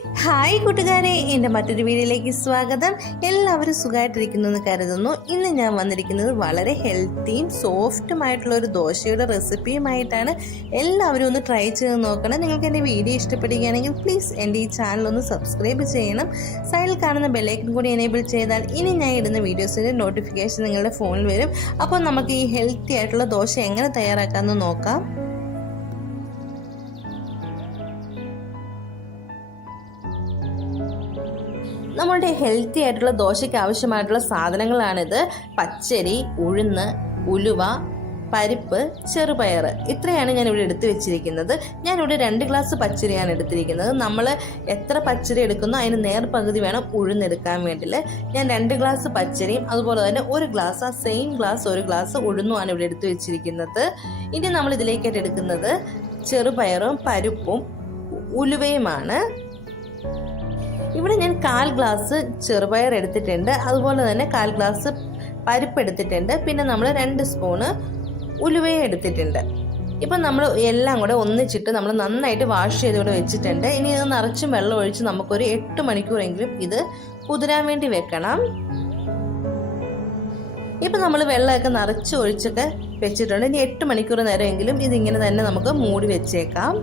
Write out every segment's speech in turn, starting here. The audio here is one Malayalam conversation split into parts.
ഹായ് കൂട്ടുകാരെ, എൻ്റെ മറ്റൊരു വീഡിയോയിലേക്ക് സ്വാഗതം. എല്ലാവരും സുഖമായിട്ടിരിക്കുന്നു എന്ന് കരുതുന്നു. ഇന്ന് ഞാൻ വന്നിരിക്കുന്നത് വളരെ ഹെൽത്തിയും സോഫ്റ്റുമായിട്ടുള്ള ഒരു ദോശയുടെ റെസിപ്പിയുമായിട്ടാണ്. എല്ലാവരും ഒന്ന് ട്രൈ ചെയ്ത് നോക്കണം. നിങ്ങൾക്ക് എൻ്റെ വീഡിയോ ഇഷ്ടപ്പെടുകയാണെങ്കിൽ പ്ലീസ് എൻ്റെ ഈ ചാനൽ ഒന്ന് സബ്സ്ക്രൈബ് ചെയ്യണം. സൈഡിൽ കാണുന്ന ബെല്ലൈക്കൺ കൂടി എനേബിൾ ചെയ്താൽ ഇനി ഞാൻ ഇടുന്ന വീഡിയോസിൻ്റെ നോട്ടിഫിക്കേഷൻ നിങ്ങളുടെ ഫോണിൽ വരും. അപ്പോൾ നമുക്ക് ഈ ഹെൽത്തി ആയിട്ടുള്ള ദോശ എങ്ങനെ തയ്യാറാക്കാമെന്ന് നോക്കാം. നമ്മളുടെ ഹെൽത്തി ആയിട്ടുള്ള ദോശയ്ക്ക് ആവശ്യമായിട്ടുള്ള സാധനങ്ങളാണിത്. പച്ചരി, ഉഴുന്ന്, ഉലുവ, പരിപ്പ്, ചെറുപയർ, ഇത്രയാണ് ഞാനിവിടെ എടുത്തു വെച്ചിരിക്കുന്നത്. ഞാനിവിടെ 2 ഗ്ലാസ് പച്ചരിയാണ് എടുത്തിരിക്കുന്നത്. നമ്മൾ എത്ര പച്ചരി എടുക്കുന്നോ അതിന് നേർപകുതി വേണം ഉഴുന്നെടുക്കാൻ വേണ്ടിയിട്ട്. ഞാൻ 2 ഗ്ലാസ് പച്ചരിയും അതുപോലെ തന്നെ 1 ഗ്ലാസ് ഒരു ഗ്ലാസ് ഉഴുന്നുമാണ് ഇവിടെ എടുത്തു വെച്ചിരിക്കുന്നത്. ഇനി നമ്മൾ ഇതിലേക്കായിട്ട് എടുക്കുന്നത് ചെറുപയറും പരിപ്പും ഉലുവയുമാണ്. ഇവിടെ ഞാൻ 1/4 ഗ്ലാസ് ചെറുപയർ എടുത്തിട്ടുണ്ട്, അതുപോലെ തന്നെ 1/4 ഗ്ലാസ് പരിപ്പ് എടുത്തിട്ടുണ്ട്, പിന്നെ നമ്മൾ 2 സ്പൂണ് ഉലുവയും എടുത്തിട്ടുണ്ട്. ഇപ്പം നമ്മൾ എല്ലാം കൂടെ ഒന്നിച്ചിട്ട് നമ്മൾ നന്നായിട്ട് വാഷ് ചെയ്ത് ഇവിടെ വെച്ചിട്ടുണ്ട്. ഇനി ഇത് നിറച്ചും വെള്ളം ഒഴിച്ച് നമുക്കൊരു 8 മണിക്കൂറെങ്കിലും ഇത് കുതിരാൻ വേണ്ടി വെക്കണം. ഇപ്പം നമ്മൾ വെള്ളമൊക്കെ നിറച്ച് ഒഴിച്ചൊക്കെ വെച്ചിട്ടുണ്ട്. ഇനി 8 മണിക്കൂർ നേരമെങ്കിലും ഇതിങ്ങനെ തന്നെ നമുക്ക് മൂടി വെച്ചേക്കാം.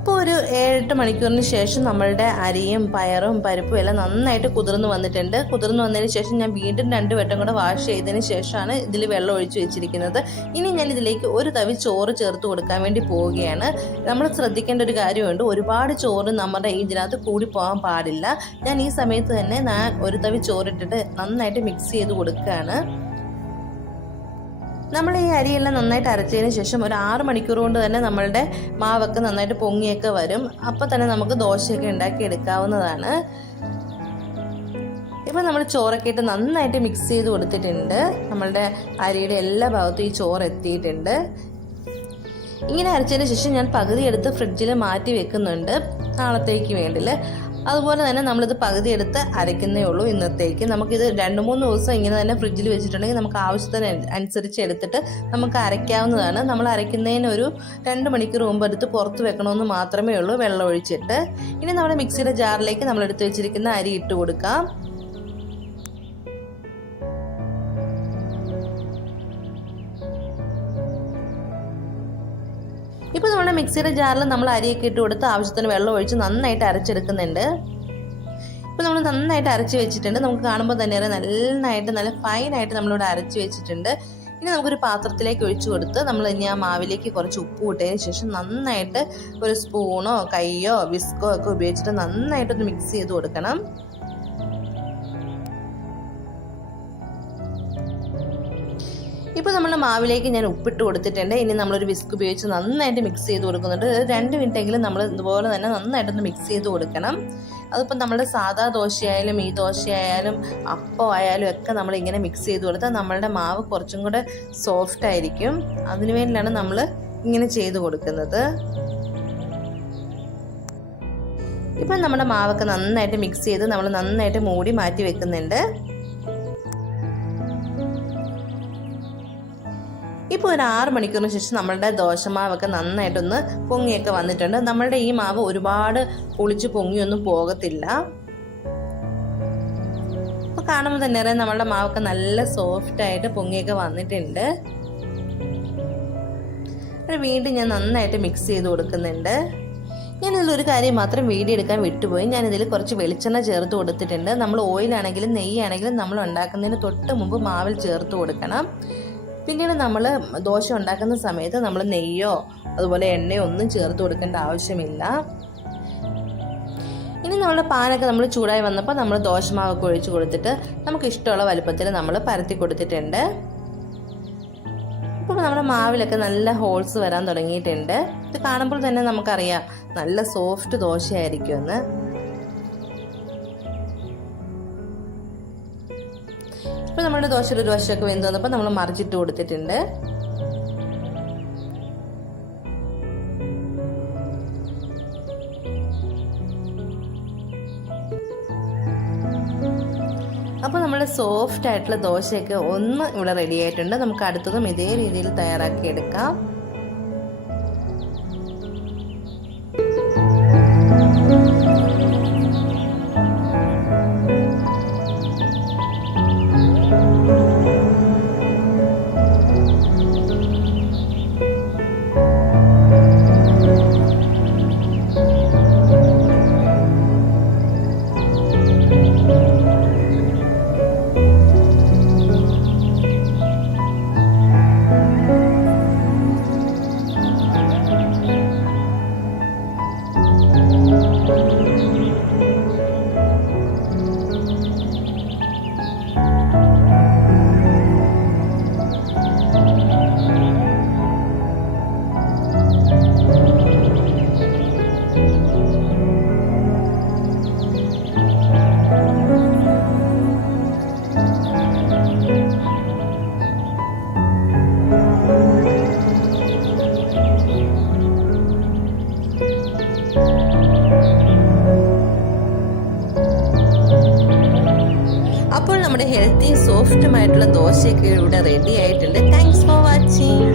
അപ്പോൾ ഒരു 7-8 മണിക്കൂറിന് ശേഷം നമ്മളുടെ അരിയും പയറും പരിപ്പും എല്ലാം നന്നായിട്ട് കുതിർന്ന് വന്നിട്ടുണ്ട്. കുതിർന്ന് വന്നതിന് ശേഷം ഞാൻ വീണ്ടും 2 വട്ടം കൂടെ വാഷ് ചെയ്തതിന് ശേഷമാണ് ഇതിൽ വെള്ളം ഒഴിച്ച് വെച്ചിരിക്കുന്നത്. ഇനി ഞാൻ ഇതിലേക്ക് ഒരു തവി ചോറ് ചേർത്ത് കൊടുക്കാൻ വേണ്ടി പോവുകയാണ്. നമ്മൾ ശ്രദ്ധിക്കേണ്ട ഒരു കാര്യമുണ്ട്, ഒരുപാട് ചോറ് നമ്മുടെ ഇതിനകത്ത് കൂടി പോകാൻ പാടില്ല. ഞാൻ ഈ സമയത്ത് തന്നെ ഒരു തവി ചോറിട്ടിട്ട് നന്നായിട്ട് മിക്സ് ചെയ്ത് കൊടുക്കുകയാണ്. നമ്മൾ ഈ അരിയെല്ലാം നന്നായിട്ട് അരച്ചതിന് ശേഷം ഒരു 6 മണിക്കൂർ കൊണ്ട് തന്നെ നമ്മളുടെ മാവൊക്കെ നന്നായിട്ട് പൊങ്ങിയൊക്കെ വരും. അപ്പോൾ തന്നെ നമുക്ക് ദോശയൊക്കെ ഉണ്ടാക്കി എടുക്കാവുന്നതാണ്. ഇപ്പം നമ്മൾ ചോറൊക്കെ ഇട്ട് നന്നായിട്ട് മിക്സ് ചെയ്ത് കൊടുത്തിട്ടുണ്ട്. നമ്മളുടെ അരിയുടെ എല്ലാ ഭാഗത്തും ഈ ചോറ് എത്തിയിട്ടുണ്ട്. ഇങ്ങനെ അരച്ചതിന് ശേഷം ഞാൻ പകുതി എടുത്ത് ഫ്രിഡ്ജിൽ മാറ്റി വെക്കുന്നുണ്ട് നാളത്തേക്ക് വേണ്ടിയിട്ട്. അതുപോലെ തന്നെ നമ്മളിത് പകുതി എടുത്ത് അരയ്ക്കുന്നേ ഉള്ളൂ ഇന്നത്തേക്ക്. നമുക്കിത് 2-3 ദിവസം ഇങ്ങനെ തന്നെ ഫ്രിഡ്ജിൽ വെച്ചിട്ടുണ്ടെങ്കിൽ നമുക്ക് ആവശ്യത്തിന് അനുസരിച്ച് എടുത്തിട്ട് നമുക്ക് അരയ്ക്കാവുന്നതാണ്. നമ്മൾ അരയ്ക്കുന്നതിന് ഒരു 2 മണിക്കൂർ മുമ്പ് എടുത്ത് പുറത്ത് വെക്കണമെന്ന് മാത്രമേ ഉള്ളൂ, വെള്ളം ഒഴിച്ചിട്ട്. ഇനി നമ്മുടെ മിക്സിയുടെ ജാറിലേക്ക് നമ്മൾ എടുത്ത് വെച്ചിരിക്കുന്ന അരി ഇട്ട് കൊടുക്കാം. ഇപ്പോൾ നമ്മുടെ മിക്സിയുടെ ജാറിൽ നമ്മൾ അരിയൊക്കെ ഇട്ട് കൊടുത്ത് ആവശ്യത്തിന് വെള്ളം ഒഴിച്ച് നന്നായിട്ട് അരച്ചെടുക്കുന്നുണ്ട്. ഇപ്പോൾ നമ്മൾ നന്നായിട്ട് അരച്ച് വെച്ചിട്ടുണ്ട്. നമുക്ക് കാണുമ്പോൾ തന്നെ നന്നായിട്ട് നല്ല ഫൈനായിട്ട് നമ്മളിവിടെ അരച്ച് വെച്ചിട്ടുണ്ട്. ഇനി നമുക്കൊരു പാത്രത്തിലേക്ക് ഒഴിച്ചു കൊടുത്ത് നമ്മൾ ഇനി ആ മാവിലേക്ക് കുറച്ച് ഉപ്പ് ഇട്ടതിന് ശേഷം നന്നായിട്ട് ഒരു സ്പൂണോ കൈയോ വിസ്കോ ഒക്കെ ഉപയോഗിച്ചിട്ട് നന്നായിട്ടൊന്ന് മിക്സ് ചെയ്ത് കൊടുക്കണം. ഇപ്പോൾ നമ്മുടെ മാവിലേക്ക് ഞാൻ ഉപ്പിട്ട് കൊടുത്തിട്ടുണ്ട്. ഇനി നമ്മളൊരു വിസ്ക് ഉപയോഗിച്ച് നന്നായിട്ട് മിക്സ് ചെയ്ത് കൊടുക്കുന്നുണ്ട്. 2 മിനിറ്റെങ്കിലും നമ്മൾ ഇതുപോലെ തന്നെ നന്നായിട്ടൊന്ന് മിക്സ് ചെയ്ത് കൊടുക്കണം. അതിപ്പോൾ നമ്മുടെ സാധാ ദോശയായാലും ഈ ദോശയായാലും അപ്പം ആയാലും ഒക്കെ നമ്മൾ ഇങ്ങനെ മിക്സ് ചെയ്ത് കൊടുത്താൽ നമ്മളുടെ മാവ് കുറച്ചും കൂടെ സോഫ്റ്റ് ആയിരിക്കും. അതിനു വേണ്ടിയാണ് നമ്മൾ ഇങ്ങനെ ചെയ്ത് കൊടുക്കുന്നത്. ഇപ്പം നമ്മുടെ മാവൊക്കെ നന്നായിട്ട് മിക്സ് ചെയ്ത് നമ്മൾ നന്നായിട്ട് മൂടി മാറ്റി വെക്കുന്നുണ്ട്. ഇപ്പോൾ ഒരു 6 മണിക്കൂറിന് ശേഷം നമ്മളുടെ ദോശമാവൊക്കെ നന്നായിട്ടൊന്ന് പൊങ്ങിയൊക്കെ വന്നിട്ടുണ്ട്. നമ്മളുടെ ഈ മാവ് ഒരുപാട് പൊളിച്ച് പൊങ്ങിയൊന്നും പോകത്തില്ല. അപ്പോൾ കാണുമ്പോൾ തന്നെ നമ്മളുടെ മാവൊക്കെ നല്ല സോഫ്റ്റായിട്ട് പൊങ്ങിയൊക്കെ വന്നിട്ടുണ്ട്. വീണ്ടും ഞാൻ നന്നായിട്ട് മിക്സ് ചെയ്ത് കൊടുക്കുന്നുണ്ട്. ഞാനിതിലൊരു കാര്യം മാത്രം വീഡിയോ എടുക്കാൻ വിട്ടുപോയി. ഞാനിതിൽ കുറച്ച് വെളിച്ചെണ്ണ ചേർത്ത് കൊടുത്തിട്ടുണ്ട്. നമ്മൾ ഓയിലാണെങ്കിലും നെയ്യാണെങ്കിലും നമ്മൾ ഉണ്ടാക്കുന്നതിന് തൊട്ട് മുമ്പ് മാവിൽ ചേർത്ത് കൊടുക്കണം. പിന്നീട് നമ്മൾ ദോശ ഉണ്ടാക്കുന്ന സമയത്ത് നമ്മൾ നെയ്യോ അതുപോലെ എണ്ണയോ ഒന്നും ചേർത്ത് കൊടുക്കേണ്ട ആവശ്യമില്ല. ഇനി നമ്മുടെ പാനൊക്കെ നമ്മൾ ചൂടായി വന്നപ്പോൾ നമ്മൾ ദോശമാവൊക്കെ ഒഴിച്ച് കൊടുത്തിട്ട് നമുക്ക് ഇഷ്ടമുള്ള വലുപ്പത്തിൽ നമ്മൾ പരത്തി കൊടുത്തിട്ടുണ്ട്. ഇപ്പോൾ നമ്മുടെ മാവിലൊക്കെ നല്ല ഹോൾസ് വരാൻ തുടങ്ങിയിട്ടുണ്ട്. ഇത് കാണുമ്പോൾ തന്നെ നമുക്കറിയാം നല്ല സോഫ്റ്റ് ദോശയായിരിക്കുമെന്ന്. ഇപ്പോൾ നമ്മുടെ ദോശയുടെ ഒരു വശമൊക്കെ വെന്ത് വന്നപ്പോൾ നമ്മൾ മറിച്ചിട്ട് കൊടുത്തിട്ടുണ്ട്. അപ്പോൾ നമ്മുടെ സോഫ്റ്റ് ആയിട്ടുള്ള ദോശയൊക്കെ ഒന്ന് ഇവിടെ റെഡി ആയിട്ടുണ്ട്. നമുക്ക് അടുത്തതും ഇതേ രീതിയിൽ തയ്യാറാക്കി എടുക്കാം. നമ്മുടെ ഹെൽത്തി സോഫ്റ്റുമായിട്ടുള്ള ദോശയൊക്കെ ഇവിടെ റെഡി ആയിട്ടുണ്ട്. Thanks for watching.